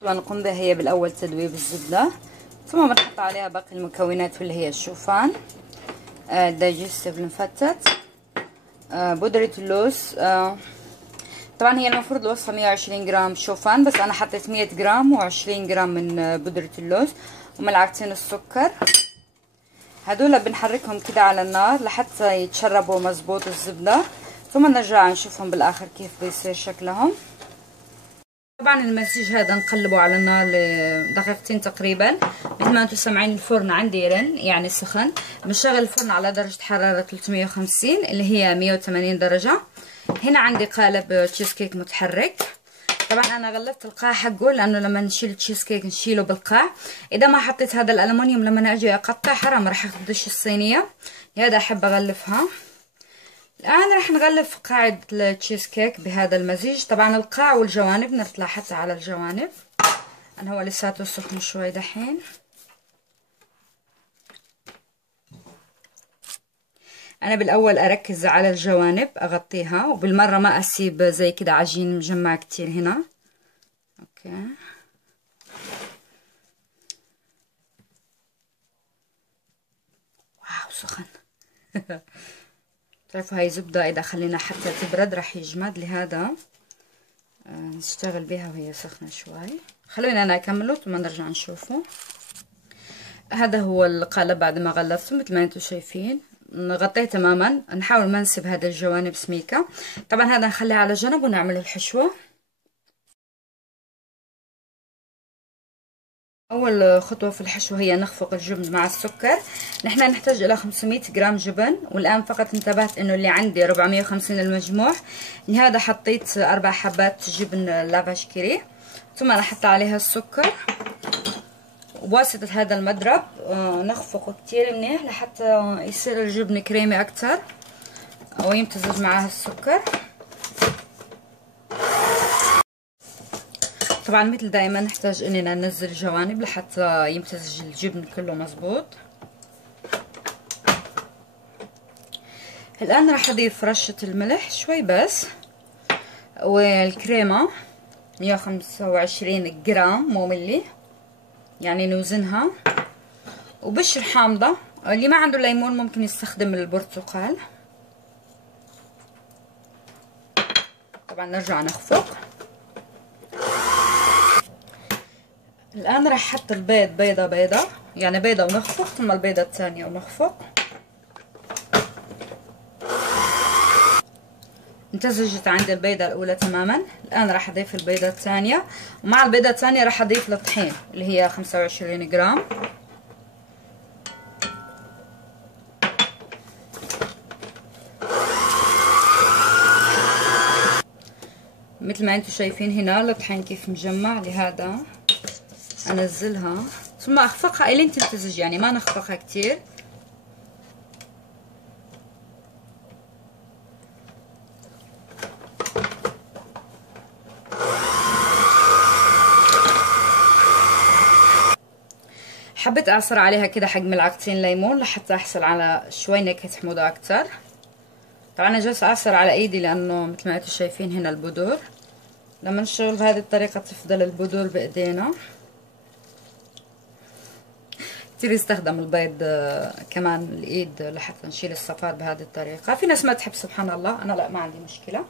طبعا نقوم بها هي بالاول تذويب الزبده، ثم بنحط عليها باقي المكونات واللي هي الشوفان، الدايجستيف المفتت، بودرة اللوز. طبعا هي المفروض الوصفة 120 جرام شوفان، بس انا حطيت 100 جرام و20 جرام من بودرة اللوز، وملعقتين السكر. هدول بنحركهم كده على النار لحتى يتشربوا مزبوط الزبدة، ثم نرجع نشوفهم بالاخر كيف بيصير شكلهم. طبعا المزيج هذا نقلبه على النار لدقيقتين تقريبا. مثل ما انتم سامعين الفرن عندي يرن يعني سخن، بنشغل الفرن على درجة حرارة 350 اللي هي 180 درجة. هنا عندي قالب تشيز كيك متحرك. طبعا انا غلفت القاع حقه لانه لما نشيل التشيز كيك نشيله بالقاع. اذا ما حطيت هذا الالومنيوم لما اجي اقطع حرام راح اخدش الصينية، لهذا احب اغلفها. الآن راح نغلف قاعدة التشيز كيك بهذا المزيج. طبعا القاع والجوانب نطلع حتى على الجوانب، أنا هو لساته سخن شوي دحين. أنا بالأول أركز على الجوانب أغطيها، وبالمرة ما أسيب زي كده عجين مجمع كتير هنا. أوكي واو سخن. تعرفوا هاي زبدة إذا خلينا حتى تبرد راح يجمد، لهذا نشتغل بها وهي سخنة شوي. خلونا أنا أكمله ثم نرجع نشوفه. هذا هو القالب بعد ما غلفته مثل ما انتم شايفين، نغطيه تماما. نحاول ما نسيب هذا الجوانب سميكة. طبعا هذا نخليه على جنب ونعمل الحشوة. اول خطوة في الحشوة هي نخفق الجبن مع السكر. نحن نحتاج الى 500 جرام جبن، والان فقط انتبهت انه اللي عندي 450 المجموع، لهذا حطيت 4 حبات جبن لافاش كيري، ثم نحط عليها السكر بواسطة هذا المضرب. نخفقه كتير منيح لحتى يصير الجبن كريمي اكتر ويمتزج معاه السكر. طبعا مثل دائما نحتاج اننا ننزل الجوانب لحتى يمتزج الجبن كله مزبوط. الان راح اضيف رشة الملح شوي بس، والكريمة 125 جرام مو ملي يعني نوزنها، وبشر حامضة. اللي ما عنده ليمون ممكن يستخدم البرتقال. طبعا نرجع نخفق. الان راح احط البيض بيضة يعني بيضة ونخفق، ثم البيضة الثانية ونخفق. امتزجت عندي البيضة الاولى تماما. الان راح اضيف البيضة الثانية، ومع البيضة الثانية راح اضيف الطحين اللي هي 25 جرام. مثل ما انتم شايفين هنا الطحين كيف مجمع، لهذا انزلها ثم اخفقها الين تمتزج، يعني ما نخفقها كتير. حبيت اعصر عليها كده حق ملعقتين ليمون لحتى احصل على شوي نكهة حموضة اكتر. طبعا انا جالسة اعصر على ايدي لانه مثل ما انتم شايفين هنا البذور، لما نشتغل بهذه الطريقة تفضل البذور بايدينا. كتير يستخدم البيض كمان الايد لحتى نشيل الصفار بهذه الطريقة. في ناس ما تحب سبحان الله، انا لا ما عندي مشكلة.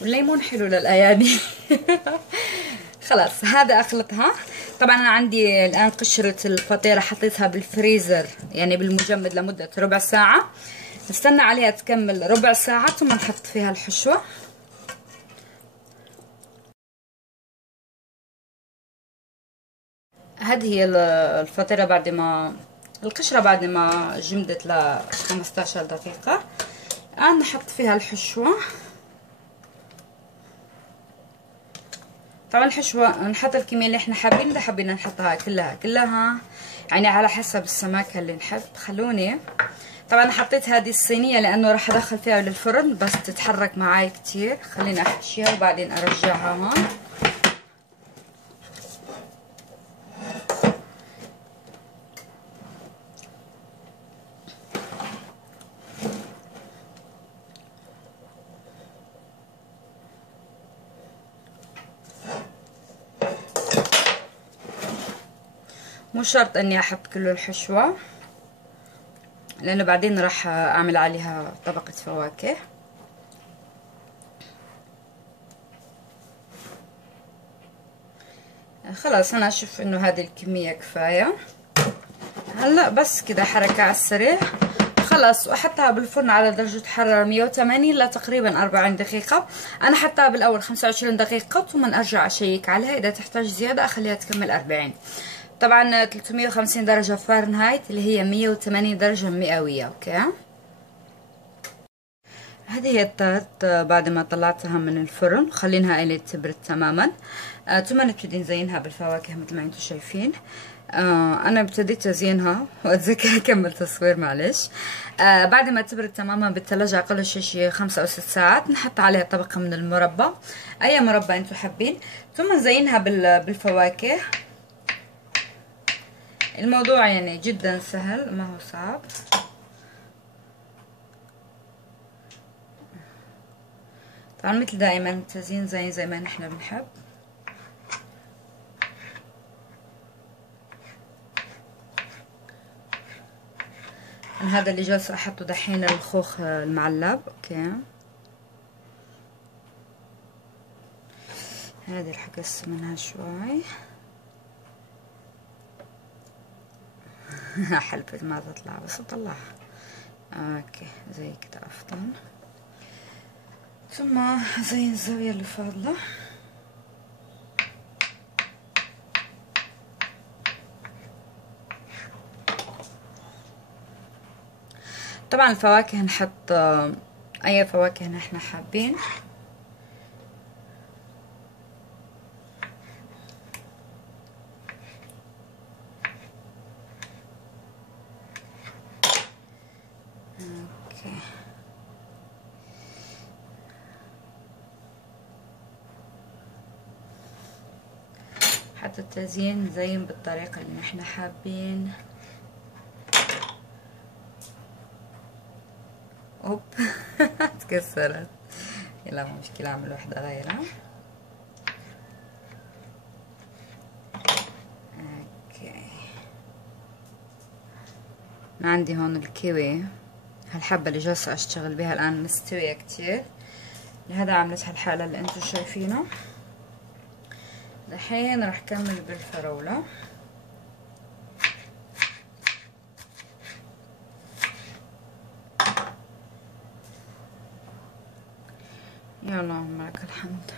والليمون حلو للايادي. خلاص هذا اخلطها. طبعا انا عندي الان قشرة الفطيرة حطيتها بالفريزر يعني بالمجمد لمدة ربع ساعة. نستنى عليها تكمل ربع ساعة ثم نحط فيها الحشوة. هذه هي الفطيرة بعد ما القشرة بعد ما جمدت ل 15 دقيقة. الان نحط فيها الحشوة. طبعا الحشوة نحط الكمية اللي احنا حابين، اذا حابين نحطها كلها يعني على حسب السماكة اللي نحب. خلوني طبعا حطيت هذه الصينية لانه راح ادخل فيها للفرن، بس تتحرك معاي كتير. خليني احشيها وبعدين ارجعها هون. مو شرط اني احط كل الحشوة، لانه بعدين راح اعمل عليها طبقة فواكه. خلاص انا اشوف انه هذه الكمية كفاية. هلا بس كده حركة على السريع خلاص، واحطها بالفرن على درجة حرارة 180 لتقريبا 40 دقيقة. انا حطها بالاول 25 دقيقة ثم ارجع اشيك عليها، اذا تحتاج زيادة اخليها تكمل 40. طبعا 350 درجة فahrenheit اللي هي 180 درجة مئوية. اوكي، هذه هي التارت بعد ما طلعتها من الفرن، خلينها الي تبرد تماما. ثم نبتدي نزينها بالفواكه مثل ما انتم شايفين. انا ابتديت ازينها واتذكر اكمل تصوير معلش. بعد ما تبرد تماما بالثلاجة اقل شيء 5 أو 6 ساعات، نحط عليها طبقة من المربى، اي مربى انتم حابين، ثم نزينها بالفواكه. الموضوع يعني جدا سهل، ما هو صعب. طبعا مثل دائما التزيين زي ما نحن بنحب. أنا هذا اللي جالسة احطه دحين الخوخ المعلب. اوكي، هذه رح اقص منها شوي. حلفت ما تطلع بس اطلعها. اوكي زي كده افضل. ثم زين الزاوية اللي فاضلة. طبعا الفواكه نحط اي فواكه نحن حابين. اوكي حتى التزيين زين بالطريقة اللي نحن حابين. اوب تكسرت. يلا مو مشكلة، اعمل واحدة غيرها. اوكي، أنا عندي هون الكيوي، هالحبة اللي جالسة اشتغل بها الان مستوية كتير، لهذا عملت هالحالة اللي انتو شايفينه. دحين راح كمل بالفراولة. يا اللهم لك الحمد.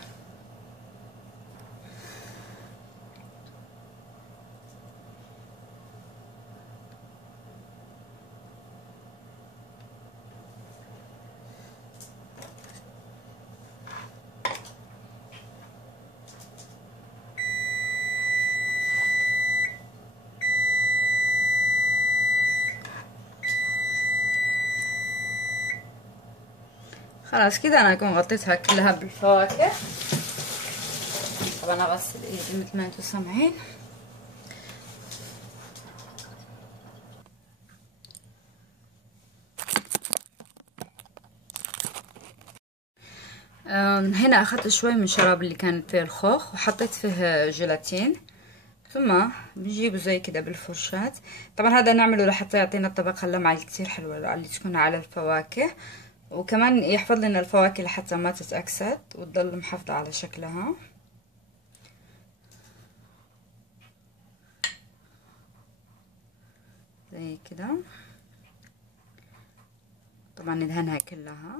خلاص كده انا اكون غطيتها كلها بالفواكه. طبعا اغسل ايدي مثل ما انتم سامعين. هنا اخذت شوي من شراب اللي كانت فيه الخوخ وحطيت فيه جيلاتين، ثم بنجيبه زي كده بالفرشاة. طبعا هذا نعمله لحتى يعطينا الطبقة اللمعة اللي كتير حلوة اللي تكون على الفواكه، وكمان يحفظ لنا الفواكه لحتى ما تتأكسد وتضل محافظة على شكلها. زي كده. طبعا ندهنها كلها.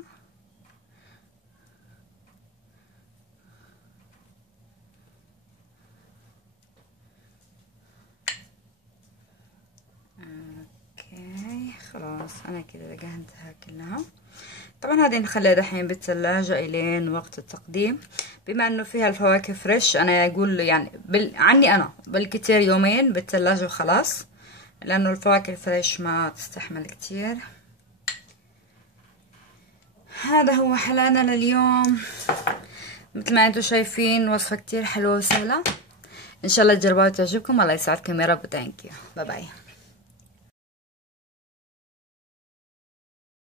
اوكي خلاص انا كده دهنتها كلها. طبعا هذه نخليها دحين بالثلاجة الين وقت التقديم. بما انه فيها الفواكه فريش، انا اقول يعني عني انا بالكتير يومين بالثلاجة وخلاص، لانه الفواكه الفريش ما تستحمل كتير. هذا هو حلانا لليوم. مثل ما انتم شايفين وصفة كتير حلوة وسهلة، ان شاء الله تجربوها وتعجبكم. الله يسعدكم يا رب. ثانك يو، باي باي.